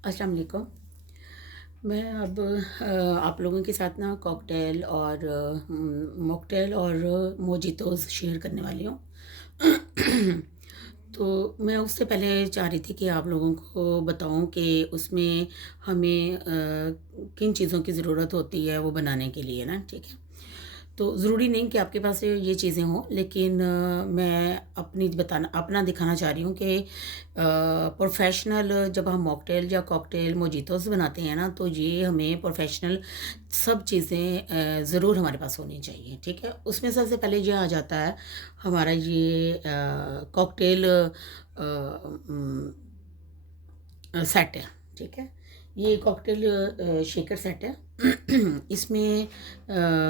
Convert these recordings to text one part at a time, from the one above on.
अस्सलाम वालेकुम। मैं अब आप लोगों के साथ ना कॉकटेल और मॉकटेल और मोजितोज़ शेयर करने वाली हूँ। तो मैं उससे पहले चाह रही थी कि आप लोगों को बताऊँ कि उसमें हमें किन चीज़ों की ज़रूरत होती है वो बनाने के लिए ना, ठीक है? तो ज़रूरी नहीं कि आपके पास ये चीज़ें हों, लेकिन मैं अपना दिखाना चाह रही हूँ कि प्रोफ़ेशनल जब हम मॉकटेल या कॉकटेल मोजितोज़ बनाते हैं ना, तो ये हमें प्रोफ़ेशनल सब चीज़ें ज़रूर हमारे पास होनी चाहिए, ठीक है? उसमें सबसे पहले ये आ जाता है हमारा ये कॉकटेल सेट है, ठीक है? ये कॉकटेल शेकर सेट है। इसमें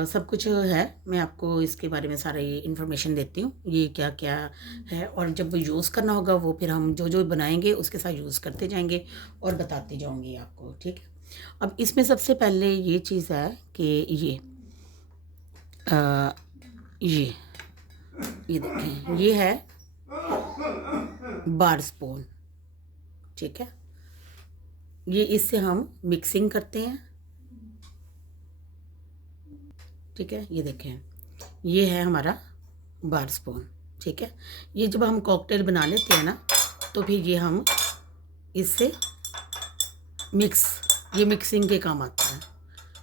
सब कुछ है। मैं आपको इसके बारे में सारी इन्फॉर्मेशन देती हूँ, ये क्या-क्या है और जब यूज़ करना होगा वो फिर हम जो-जो बनाएँगे उसके साथ यूज़ करते जाएँगे और बताती जाऊँगी आपको, ठीक है? अब इसमें सबसे पहले ये चीज़ है कि अ, ये ये देखें, ये है बार स्पून, ठीक है? ये इससे हम मिक्सिंग करते हैं, ठीक है? ये देखें, ये है हमारा बार स्पून, ठीक है? ये जब हम कॉकटेल बना लेते हैं ना, तो फिर ये हम इससे मिक्स ये मिक्सिंग के काम आता है,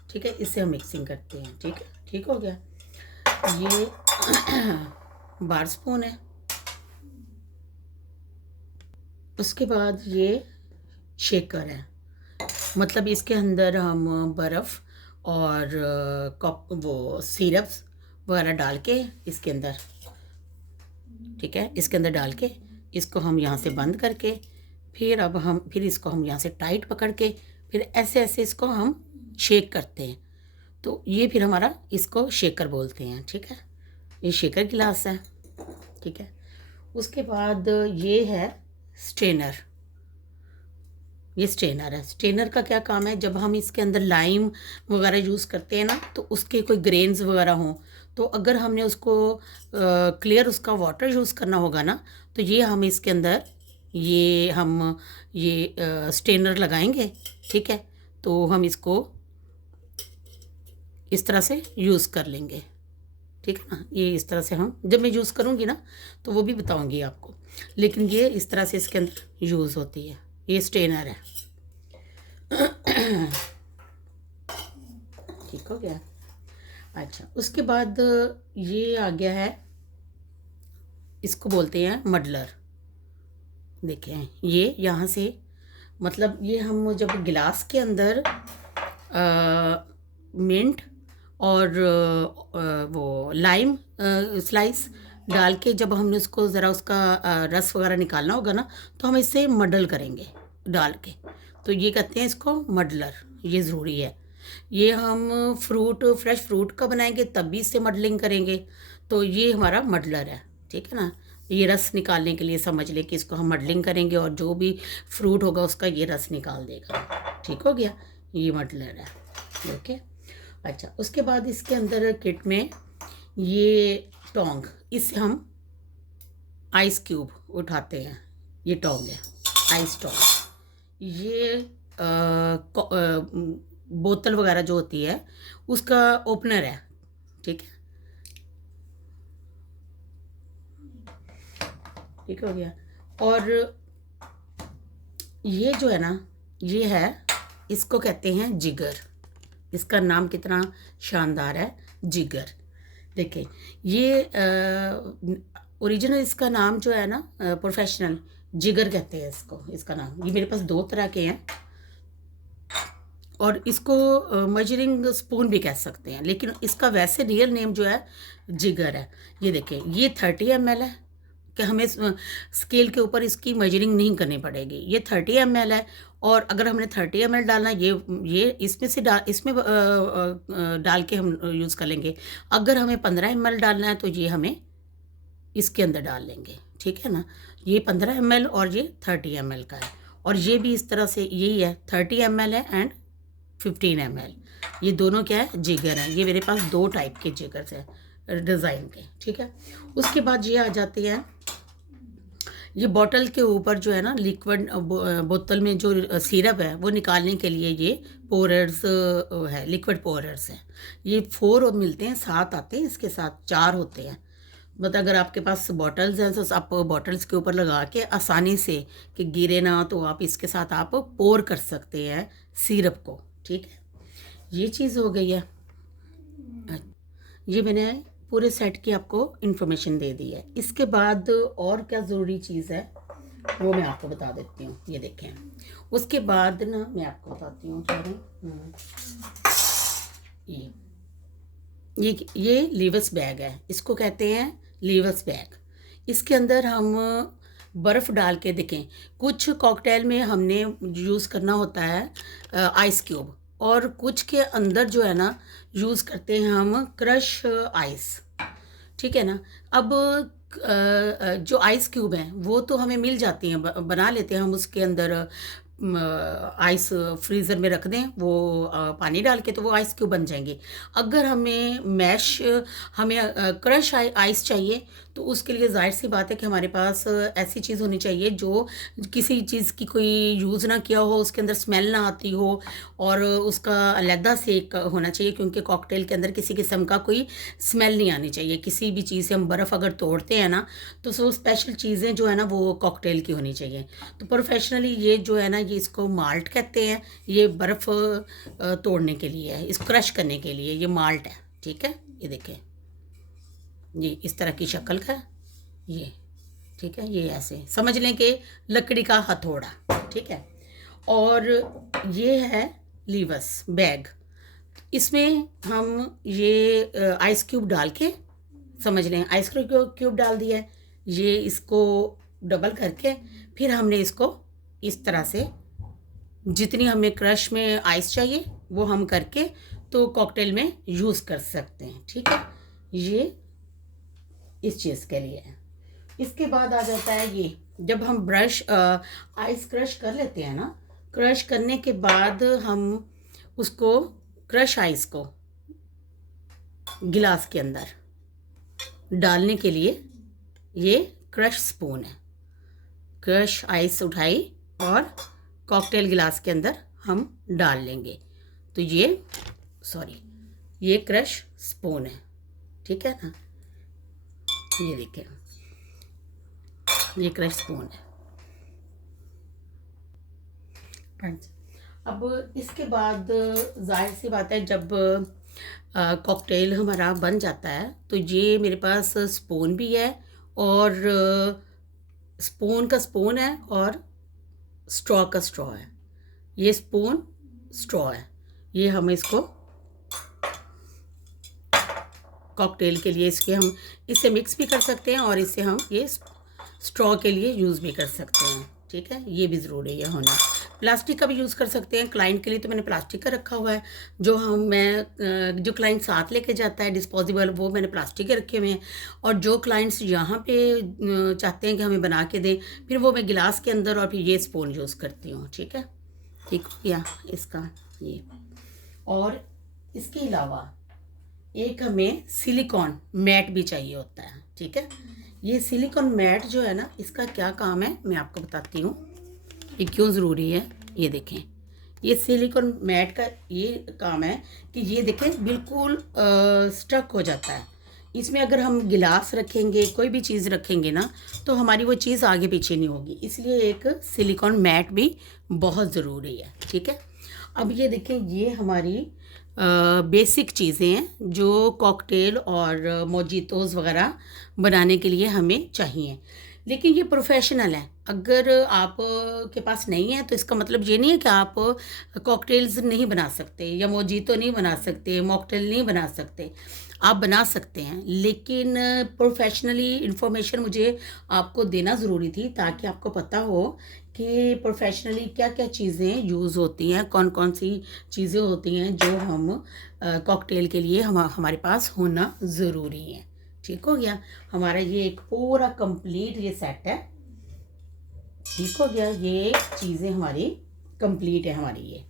ठीक है? इससे हम मिक्सिंग करते हैं, ठीक है? ठीक हो गया? ये बार स्पून है। उसके बाद ये शेकर है, मतलब इसके अंदर हम बर्फ़ और कॉक वो सिरप्स वगैरह डाल के इसके अंदर, ठीक है? इसके अंदर डाल के इसको हम यहाँ से बंद करके फिर इसको हम यहाँ से टाइट पकड़ के फिर ऐसे-ऐसे इसको हम शेक करते हैं। तो ये फिर हमारा इसको शेकर बोलते हैं, ठीक है? ये शेकर गिलास है, ठीक है? उसके बाद ये है स्ट्रेनर। ये स्ट्रेनर है। स्ट्रेनर का क्या काम है, जब हम इसके अंदर लाइम वगैरह यूज़ करते हैं ना, तो उसके कोई ग्रेन्स वगैरह हों, तो अगर हमने उसको क्लियर उसका वाटर यूज़ करना होगा ना, तो ये हम इसके अंदर ये स्ट्रेनर लगाएंगे, ठीक है? तो हम इसको इस तरह से यूज़ कर लेंगे, ठीक है ना? ये इस तरह से हम जब मैं यूज़ करूँगी ना, तो वो भी बताऊँगी आपको, लेकिन ये इस तरह से इसके अंदर यूज़ होती है। ये स्ट्रेनर है। ठीक हो गया? अच्छा, उसके बाद ये आ गया है, इसको बोलते हैं मडलर। देखें, ये यहाँ से मतलब ये हम जब गिलास के अंदर मिंट और वो लाइम स्लाइस डाल के जब हमने उसको ज़रा उसका रस वगैरह निकालना होगा ना, तो हम इससे मडल करेंगे डाल के। तो ये कहते हैं इसको मडलर, ये ज़रूरी है। ये हम फ्रेश फ्रूट का बनाएंगे तब भी इससे मडलिंग करेंगे, तो ये हमारा मडलर है, ठीक है ना? ये रस निकालने के लिए समझ लें कि इसको हम मडलिंग करेंगे और जो भी फ्रूट होगा उसका ये रस निकाल देगा। ठीक हो गया? ये मडलर है, ओके। अच्छा, उसके बाद इसके अंदर किट में ये टोंग, इससे हम आइस क्यूब उठाते हैं। ये टोंग है, आइस टोंग। ये बोतल वगैरह जो होती है उसका ओपनर है, ठीक है? ठीक हो गया। और ये जो है ना, ये है, इसको कहते हैं जिगर। इसका नाम कितना शानदार है, जिगर। देखें, ये ओरिजिनल इसका नाम जो है ना, प्रोफेशनल जिगर कहते हैं इसको, इसका नाम। ये मेरे पास दो तरह के हैं और इसको मेजरिंग स्पून भी कह सकते हैं, लेकिन इसका वैसे रियल नेम जो है जिगर है। ये देखें, ये 30 ml है कि हमें स्केल के ऊपर इसकी मेजरिंग नहीं करनी पड़ेगी। ये 30 ml है और अगर हमने 30 ml डालना, ये इसमें डाल के हम यूज़ कर लेंगे। अगर हमें 15 ml डालना है तो ये हमें इसके अंदर डाल लेंगे, ठीक है ना? ये 15 ml और ये 30 ml का है और ये भी इस तरह से यही है, 30 ml है एंड 15 ml। ये दोनों क्या है, जिगर हैं। ये मेरे पास दो टाइप के जिगर्स हैं डिज़ाइन के, ठीक है? उसके बाद ये आ जाते हैं, ये बॉटल के ऊपर जो है ना लिक्विड बोतल में जो सिरप है वो निकालने के लिए ये पोरर्स है, लिक्विड पोरर्स है। ये 4 मिलते हैं, 7 आते हैं, इसके साथ 4 होते हैं। मतलब अगर आपके पास बॉटल्स हैं तो आप बॉटल्स के ऊपर लगा के आसानी से कि गिरे ना, तो आप इसके साथ आप पोर कर सकते हैं सिरप को। ठीक है, ये चीज़ हो गई है। ये मैंने पूरे सेट की आपको इन्फॉर्मेशन दे दी है। इसके बाद और क्या ज़रूरी चीज़ है वो मैं आपको बता देती हूँ। ये देखें, उसके बाद ना मैं आपको बताती हूँ। ये लीवर्स बैग है, इसको कहते हैं लीवर्स बैग। इसके अंदर हम बर्फ़ डाल के देखें। कुछ कॉकटेल में हमने यूज़ करना होता है आइस क्यूब, और कुछ के अंदर जो है ना यूज़ करते हैं हम क्रश आइस। ठीक है ना। अब जो आइस क्यूब हैं वो तो हमें मिल जाती हैं, बना लेते हैं हम उसके अंदर आइस फ्रीज़र में रख दें, वो पानी डाल के, तो वो आइस क्यूब बन जाएंगे। अगर हमें हमें क्रश आइस चाहिए, तो उसके लिए जाहिर सी बात है कि हमारे पास ऐसी चीज़ होनी चाहिए जो किसी चीज़ की कोई यूज़ ना किया हो, उसके अंदर स्मेल ना आती हो, और उसका अलहदा से एक होना चाहिए, क्योंकि कॉकटेल के अंदर किसी किस्म का कोई स्मेल नहीं आनी चाहिए। किसी भी चीज़ से हम बर्फ़ अगर तोड़ते हैं ना, तो वो स्पेशल चीज़ें जो है ना वो कॉकटेल की होनी चाहिए। तो प्रोफेशनली ये जो है ना, ये इसको माल्ट कहते हैं। ये बर्फ़ तोड़ने के लिए है, इसको क्रश करने के लिए ये माल्ट है। ठीक है, ये देखें, ये इस तरह की शक्ल का ये। ठीक है, ये ऐसे समझ लें कि लकड़ी का हथौड़ा। ठीक है, और ये है लीवर्स बैग। इसमें हम ये आइस क्यूब डाल के, समझ लें आइस क्यूब डाल दिया है, ये इसको डबल करके फिर हमने इसको इस तरह से, जितनी हमें क्रश में आइस चाहिए वो हम करके तो कॉकटेल में यूज़ कर सकते हैं। ठीक है, ये इस चीज़ के लिए है। इसके बाद आ जाता है ये, जब हम आइस क्रश कर लेते हैं ना, क्रश करने के बाद हम उसको क्रश आइस को गिलास के अंदर डालने के लिए ये क्रश स्पून है। क्रश आइस उठाई और कॉकटेल गिलास के अंदर हम डाल लेंगे, तो ये क्रश स्पून है। ठीक है ना, ये देखें, ये क्रश स्पून है। अब इसके बाद जाहिर सी बात है, जब कॉकटेल हमारा बन जाता है, तो ये मेरे पास स्पून भी है, और स्पून है, और स्ट्रॉ का स्ट्रॉ है। ये स्पून स्ट्रॉ है, ये हम इसको कॉकटेल के लिए इससे मिक्स भी कर सकते हैं, और इससे हम ये स्ट्रॉ के लिए यूज़ भी कर सकते हैं। ठीक है, ये भी ज़रूरी है होना। प्लास्टिक का भी यूज़ कर सकते हैं। क्लाइंट के लिए तो मैंने प्लास्टिक का रखा हुआ है, जो क्लाइंट साथ लेके जाता है डिस्पोजेबल, वो मैंने प्लास्टिक के रखे हुए हैं। और जो क्लाइंट्स यहाँ पे चाहते हैं कि हमें बना के दें, फिर वो मैं गिलास के अंदर और फिर ये स्पून यूज़ करती हूँ। ठीक है, ठीक हो गया इसका ये। और इसके अलावा एक हमें सिलिकॉन मैट भी चाहिए होता है। ठीक है, ये सिलिकॉन मैट जो है ना, इसका क्या काम है मैं आपको बताती हूँ, ये क्यों ज़रूरी है। ये देखें, ये सिलिकॉन मैट का ये काम है कि ये देखें बिल्कुल स्टक हो जाता है। इसमें अगर हम गिलास रखेंगे, कोई भी चीज़ रखेंगे ना, तो हमारी वो चीज़ आगे पीछे नहीं होगी, इसलिए एक सिलिकॉन मैट भी बहुत ज़रूरी है। ठीक है, अब ये देखें, ये हमारी बेसिक चीज़ें हैं जो कॉकटेल और मोजितोज़ वगैरह बनाने के लिए हमें चाहिए। लेकिन ये प्रोफेशनल है, अगर आप के पास नहीं है तो इसका मतलब ये नहीं है कि आप कॉकटेल्स नहीं बना सकते, या मोजितो नहीं बना सकते, मॉकटेल नहीं बना सकते। आप बना सकते हैं, लेकिन प्रोफेशनली इन्फॉर्मेशन मुझे आपको देना ज़रूरी थी, ताकि आपको पता हो कि प्रोफेशनली क्या क्या चीज़ें यूज़ होती हैं, कौन कौन सी चीज़ें होती हैं जो हम कॉकटेल के लिए हमारे पास होना ज़रूरी है। ठीक हो गया, हमारा ये एक पूरा कंप्लीट ये सेट है। ठीक हो गया, ये चीज़ें हमारी कंप्लीट है, हमारी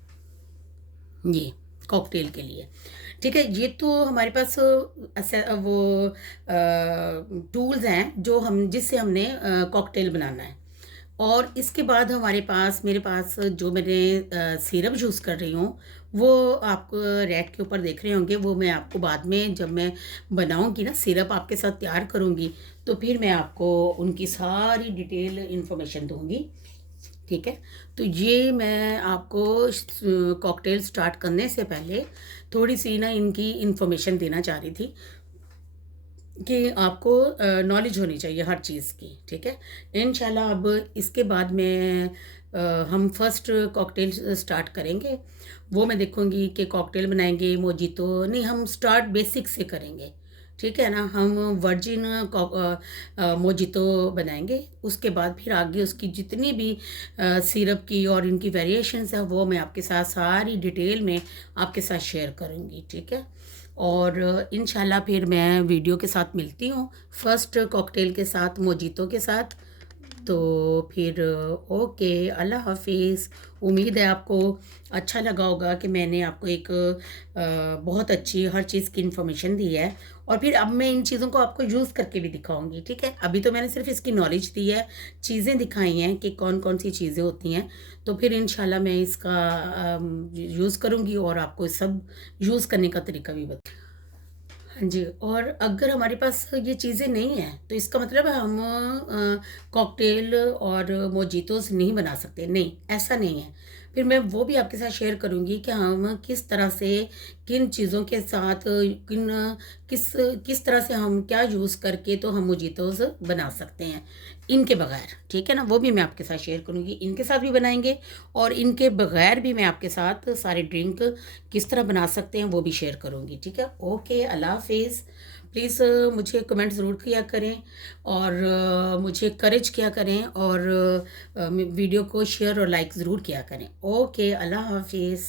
ये कॉकटेल के लिए। ठीक है, ये तो हमारे पास ऐसे वो टूल्स हैं जो हम जिससे हमने कॉकटेल बनाना है। और इसके बाद हमारे पास मेरे पास जो मैंने सिरप यूज़ कर रही हूँ, वो आप रैक के ऊपर देख रहे होंगे। वो मैं आपको बाद में जब मैं बनाऊँगी ना, सिरप आपके साथ तैयार करूँगी, तो फिर मैं आपको उनकी सारी डिटेल इन्फॉर्मेशन दूँगी। ठीक है, तो ये मैं आपको कॉकटेल स्टार्ट करने से पहले थोड़ी सी ना इनकी इन्फॉर्मेशन देना चाह रही थी कि आपको नॉलेज होनी चाहिए हर चीज़ की। ठीक है, इंशाल्लाह अब इसके बाद में हम फर्स्ट कॉकटेल स्टार्ट करेंगे। वो मैं देखूंगी कि कॉकटेल बनाएंगे मोजितो नहीं, हम स्टार्ट बेसिक से करेंगे। ठीक है ना, हम वर्जिन मोजितो बनाएंगे। उसके बाद फिर आगे उसकी जितनी भी सिरप की और इनकी वेरिएशंस है वो मैं आपके साथ सारी डिटेल में आपके साथ शेयर करूँगी। ठीक है, और इंशाल्लाह फिर मैं वीडियो के साथ मिलती हूँ फर्स्ट कॉकटेल के साथ, मोजितो के साथ। तो फिर ओके, अल्लाह हाफिज़। उम्मीद है आपको अच्छा लगा होगा कि मैंने आपको एक बहुत अच्छी हर चीज़ की इन्फॉर्मेशन दी है। और फिर अब मैं इन चीज़ों को आपको यूज़ करके भी दिखाऊंगी। ठीक है, अभी तो मैंने सिर्फ इसकी नॉलेज दी है, चीज़ें दिखाई हैं कि कौन कौन सी चीज़ें होती हैं। तो फिर इंशाल्लाह मैं इसका यूज़ करूँगी और आपको सब यूज़ करने का तरीका भी बता। हाँ जी, और अगर हमारे पास ये चीज़ें नहीं हैं, तो इसका मतलब है हम कॉकटेल और मोजितोस नहीं बना सकते, नहीं, ऐसा नहीं है। फिर मैं वो भी आपके साथ शेयर करूँगी कि हम किस तरह से, किन चीज़ों के साथ, किन किस किस तरह से हम क्या यूज़ करके तो हम मोजितोस बना सकते हैं, इनके बगैर। ठीक है ना, वो भी मैं आपके साथ शेयर करूँगी। इनके साथ भी बनाएँगे और इनके बगैर भी मैं आपके साथ सारे ड्रिंक किस तरह बना सकते हैं वो भी शेयर करूँगी। ठीक है, ओके, अल्लाह हाफिज़। प्लीज़ मुझे कमेंट ज़रूर किया करें और मुझे करेज किया करें और वीडियो को शेयर और लाइक ज़रूर किया करें। ओके, अल्लाह हाफिज़।